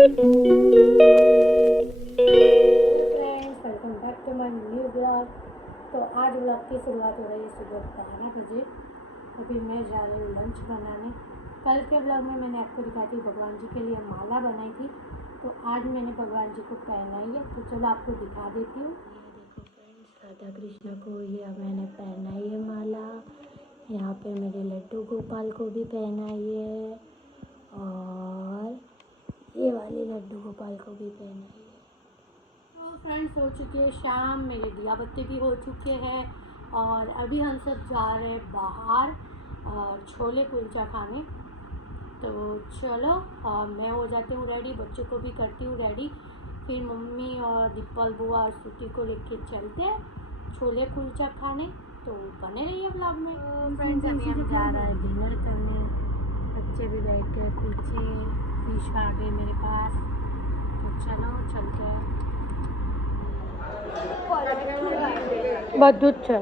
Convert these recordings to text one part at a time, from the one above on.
Friends, welcome back to my new blog. तो आज blog की शुरुआत हो रही है सुबह 12 बजे। अभी मैं जा रही हूँ लंच बनाने। कल के ब्लॉग में मैंने आपको दिखाई थी, भगवान जी के लिए माला बनाई थी, तो आज मैंने भगवान जी को पहनाई है। तो चलो आपको दिखा देती हूँ। ये देखो फ्रेंड्स, राधा कृष्ण को ये मैंने पहनाई है माला। यहाँ पे मेरे लड्डू गोपाल को भी पहनाई है और ये वाले लड्डू गोपाल को भी पहनाई है। तो फ्रेंड्स, हो चुकी है शाम, मेरे दिया बत्ती भी हो चुके हैं और अभी हम सब जा रहे हैं बाहर और छोले कुलचा खाने। तो चलो मैं हो जाती हूँ रेडी, बच्चों को भी करती हूँ रेडी, फिर मम्मी और दीपल बुआ और सूती को लेके चलते हैं छोले कुलचा खाने। तो बने रहिए ब्लॉग में। तो फ्रेंड्स, अभी हम जा रहे हैं डिनर करने। बच्चे भी बैठ गए, कुलचे फिश आ गए मेरे पास। तो चलो चलते हैं। બધું જ છે।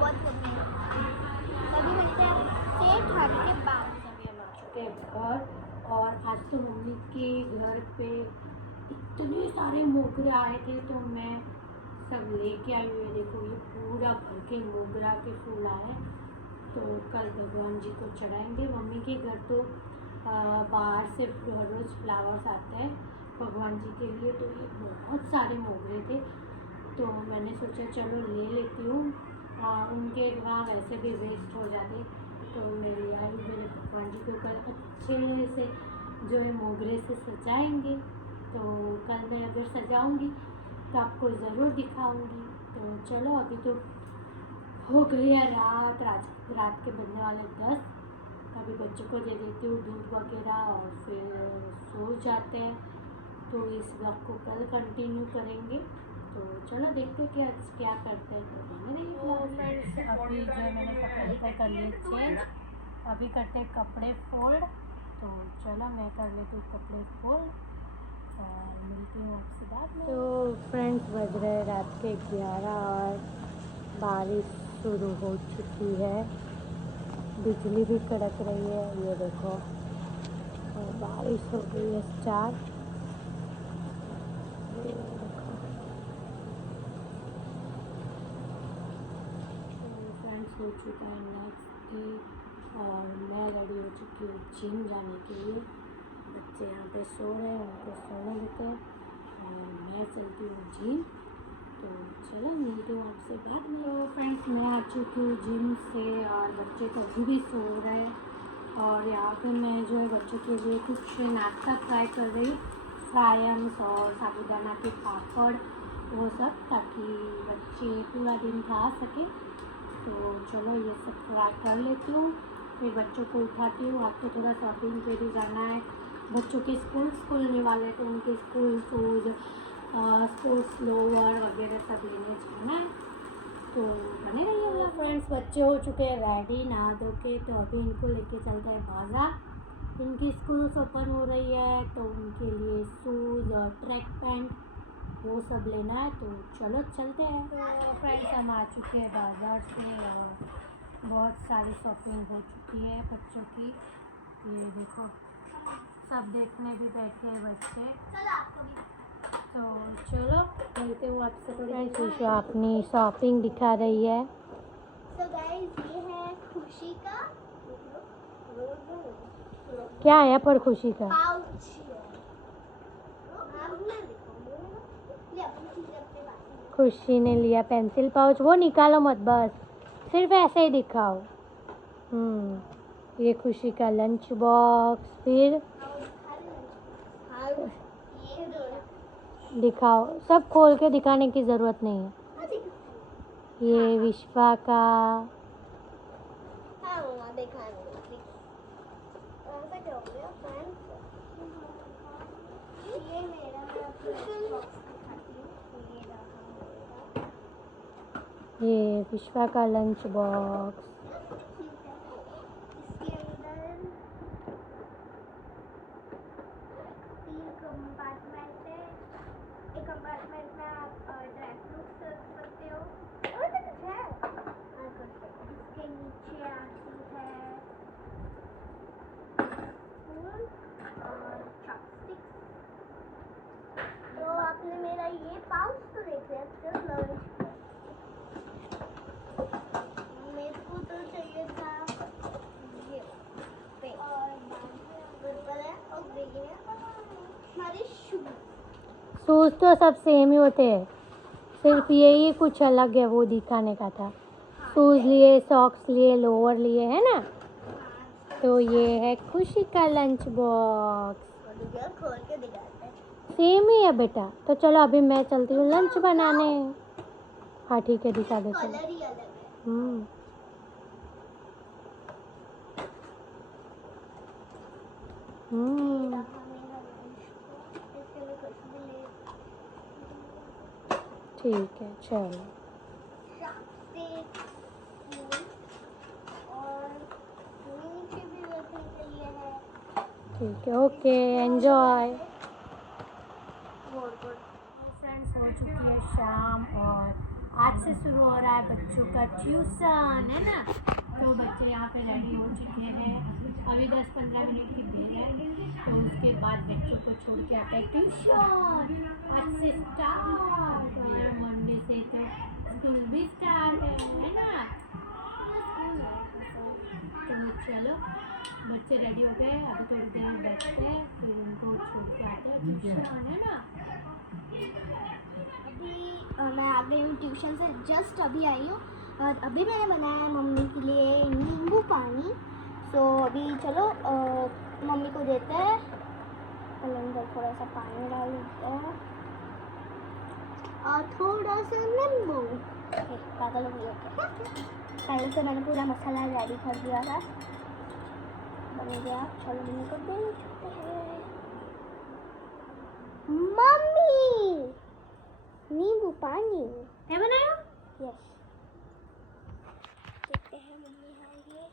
बहुत कमी है। तभी मिलते हैं सेठ खाने के बाद। अभी हम आ चुके हैं घर और आज तो मम्मी के घर पे इतने सारे मोगरे आए थे तो मैं सब लेके आई हुई है। देखो ये पूरा भर के मोगरा के फूल आए, तो कल भगवान जी को चढ़ाएंगे। मम्मी के घर तो बाहर से रोज़ फ्लावर्स आते हैं भगवान जी के लिए, तो ये बहुत सारे मोगरे थे तो मैंने सोचा चलो ले लेती हूँ। उनके वहाँ वैसे भी वेस्ट हो जाते, तो मैं ले आई। मेरे भगवान जी को कल अच्छे से जो है मोगरे से सजाएंगे, तो कल मैं अगर सजाऊंगी तो आपको ज़रूर दिखाऊंगी। तो चलो अभी तो हो गई है रात के बनने वाले 10। अभी बच्चों को दे देती हूँ दूध वगैरह और फिर सो जाते हैं। तो इस ब्लॉग को कल कंटिन्यू करेंगे। तो चलो देखते हैं कि आज क्या करते हैं। तो बने रहिए फ्रेंड्स। अभी जो है मैंने कपड़े कर लिए चेंज, अभी करते हैं कपड़े फोल्ड। तो चलो मैं कर लेती हूँ कपड़े फोल्ड और मिलती हूँ आपसे बाद में। तो फ्रेंड्स, बज रहे हैं रात के 11 और बारिश शुरू हो चुकी है, बिजली भी कड़क रही है, ये देखो, और बारिश हो गई है स्टार्ट। हो चुका है नेक्स्ट डे और मैं रेडी हो चुकी हूँ जिम जाने के लिए। बच्चे यहाँ पे सो रहे हैं, उनको सोने देते हैं और मैं चलती हूँ जिम। तो चलो मिलती हूँ आपसे बाद में। तो फ्रेंड्स, मैं आ चुकी हूँ जिम से और बच्चे तो अभी भी सो रहे हैं और यहाँ पे मैं जो है बच्चों के लिए कुछ नाश्ता ट्राई कर रही हूँ, फ्रायम्स और साबूदाना के पापड़, वो सब, ताकि बच्चे पूरा दिन खा सके। तो चलो ये सब ट्राई कर लेती हूँ, फिर बच्चों को उठाती हूँ। आपको थोड़ा शॉपिंग पे भी जाना है, बच्चों के स्कूल खुलने वाले, तो उनके स्कूल शूज़, स्पोर्ट्स लोअर वगैरह सब लेने जाना है। तो बने रहिए फ्रेंड्स। बच्चे हो चुके हैं रेडी नहा धो के, तो अभी इनको लेके चलते हैं बाज़ार। इनकी स्कूल्स ओपन हो रही है तो उनके लिए शूज़ और ट्रैक पैंट वो सब लेना है। तो चलो चलते हैं। तो फ्रेंड्स, हम आ चुके हैं बाज़ार से और बहुत सारी शॉपिंग हो चुकी है बच्चों की। ये देखो, सब देखने भी बैठे हैं बच्चे। तो चलो मिलते हुए आपसे थोड़ी अपनी शॉपिंग दिखा रही है। तो गाइस, ये है खुशी का क्या है पर खुशी का पाउच। खुशी ने लिया पेंसिल पाउच। वो निकालो मत, बस सिर्फ ऐसे ही दिखाओ। ये खुशी का लंच बॉक्स। फिर दिखाओ, सब खोल के दिखाने की ज़रूरत नहीं है। ये विश्वा का, ये विश्वा का लंच बॉक्स। शूज़ तो सब सेम ही होते हैं, सिर्फ यही कुछ अलग है, वो दिखाने का था। शूज़ लिए, सॉक्स लिए, लोअर लिए, है ना। तो ये है खुशी का लंच बॉक्स, खोल के दिखाते हैं। सेम ही है बेटा। तो चलो अभी मैं चलती हूँ लंच बनाने। हाँ ठीक है, दिखा दे चलो। कलर ही अलग है। हम्म हम्म ठीक है चलो। ठीक है, ओके, एंजॉय। फ्रेंड्स, हो चुकी है शाम और आज से शुरू हो रहा है बच्चों का ट्यूशन, है ना। तो बच्चे यहाँ पे रेडी हो चुके हैं, अभी 10-15 मिनट की देर है। तो उसके बाद बच्चों को छोड़ के आता है ट्यूशन। आज से स्टार्ट, और मंडे से तो स्कूल भी स्टार्ट है ना। तो चलो, बच्चे रेडी हो गए, अभी थोड़ी देर बैठते हैं, फिर उनको छोड़ के आते हैं ट्यूशन, है ना। अभी मैं आ गई हूँ ट्यूशन से, जस्ट अभी आई हूँ और अभी मैंने बनाया है मम्मी के लिए नींबू पानी। तो अभी चलो मम्मी को देते हैं, अंदर थोड़ा सा पानी डाल देते हैं और थोड़ा सा नींबू। पागल हो गया, पहले से मैंने पूरा मसाला रेडी कर दिया था, बन गया। चलो मम्मी को दे देते हैं। मम्मी नींबू पानी क्या बनाया? यस, देखते हैं मम्मी आएंगे।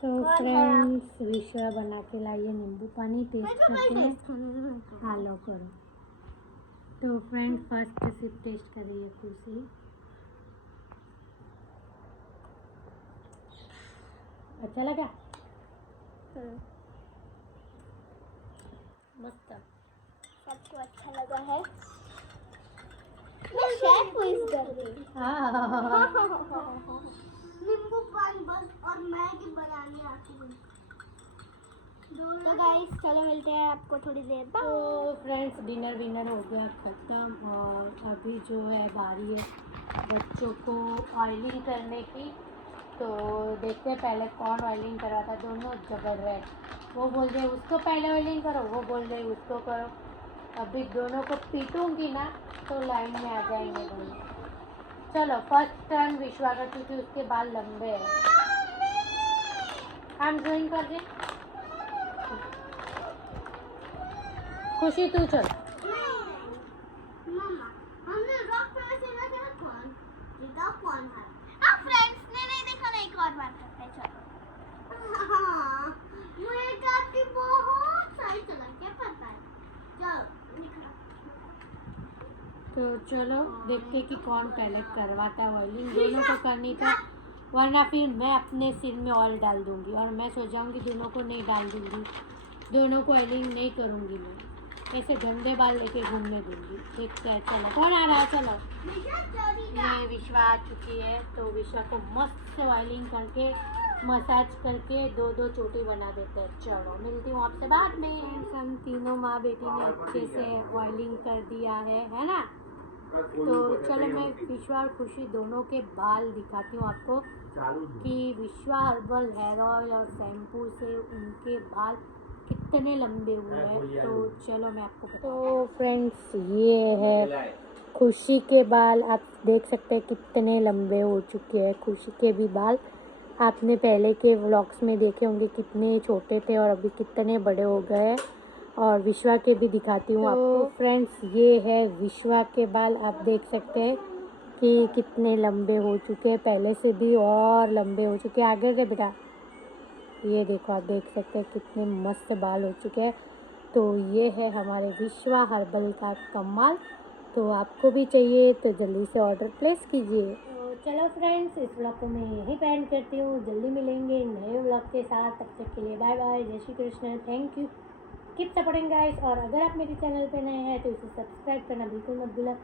तो फ्रेंड्स, विश्वा बना के लाइए नींबू पानी, टेस्ट करते हैं। हाँ लो करो। तो फ्रेंड्स, फर्स्ट सिप टेस्ट कर रही है खुशी। अच्छा लगा? मस्त। सबको अच्छा लगा है। मैं शेयर क्विज कर रही नींबू पानी बस और मैगी बनानी आती है। तो गाइस चलो मिलते हैं आपको थोड़ी देर बाद। तो फ्रेंड्स, डिनर विनर हो गया ख़त्म और अभी जो है बारी है बच्चों को ऑयलिंग करने की। तो देखते हैं पहले कौन ऑयलिंग करवाता है। दोनों जबर रहे, वो बोल रहे उसको पहले ऑयलिंग करो, वो बोल रहे उसको करो। अभी दोनों को पीटूंगी ना तो लाइन में आ जाएंगे दोनों। चलो, फर्स्ट टर्न विश्वा का, क्योंकि उसके बाल लंबे हैं। हम ड्राइंग कर रहे। खुशी तू चल। मम्मा हमने रॉक पेपर सीजर खेला, कौन जीता कौन हारा? अब फ्रेंड्स ने नहीं देखा ना, एक और बार करते हैं। चलो हाँ, मुझे काफी बहुत सही चला, क्या पता है। चलो निकलो। तो चलो देखते कि कौन पहले करवाता है ऑयलिंग। दोनों को करनी था, वरना फिर मैं अपने सिर में ऑयल डाल दूंगी और मैं सो जाऊंगी, दोनों को नहीं डाल दूंगी, दोनों को ऑयलिंग नहीं करूंगी। मैं ऐसे गंदे बाल लेके घूमने दूंगी। देखते हैं, चलो कौन आ रहा है। चलो, ये विश्वा आ चुकी है। तो विश्वा को मस्त से ऑयलिंग करके, मसाज करके दो दो चोटी बना देते हैं। चलो मिलती हूँ आपसे बाद में। हम तीनों माँ बेटी ने अच्छे से ऑयलिंग कर दिया है ना। तो चलो मैं विश्वा और खुशी दोनों के बाल दिखाती हूँ आपको कि विश्वा हर्बल हेयर ऑयल और शैम्पू से उनके बाल कितने लंबे हुए हैं। तो चलो मैं आपको बताऊँ। तो फ्रेंड्स, ये है खुशी के बाल, आप देख सकते हैं कितने लंबे हो चुके हैं। खुशी के भी बाल आपने पहले के व्लॉग्स में देखे होंगे, कितने छोटे थे और अभी कितने बड़े हो गए। और विश्वा के भी दिखाती हूँ आपको। फ्रेंड्स, ये है विश्वा के बाल, आप देख सकते हैं कि कितने लंबे हो चुके हैं, पहले से भी और लंबे हो चुके हैं। आगे से बेटा, ये देखो, आप देख सकते हैं कितने मस्त बाल हो चुके हैं। तो ये है हमारे विश्वा हर्बल का कमाल। तो आपको भी चाहिए तो जल्दी से ऑर्डर प्लेस कीजिए। तो चलो फ्रेंड्स, इस व्लॉग को मैं यहीं पे एंड करती हूँ। जल्दी मिलेंगे नए व्लॉग के साथ, तब तक के लिए बाय बाय, जय Shri Krishna, thank you, keep supporting guys. और अगर आप मेरे चैनल पे नए हैं तो इसे सब्सक्राइब करना बिल्कुल मत भूलना।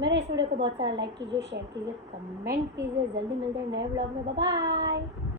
मेरे इस वीडियो को बहुत सारा लाइक कीजिए, शेयर कीजिए, कमेंट कीजिए। जल्दी मिलते हैं नए व्लॉग में, बाय बाय।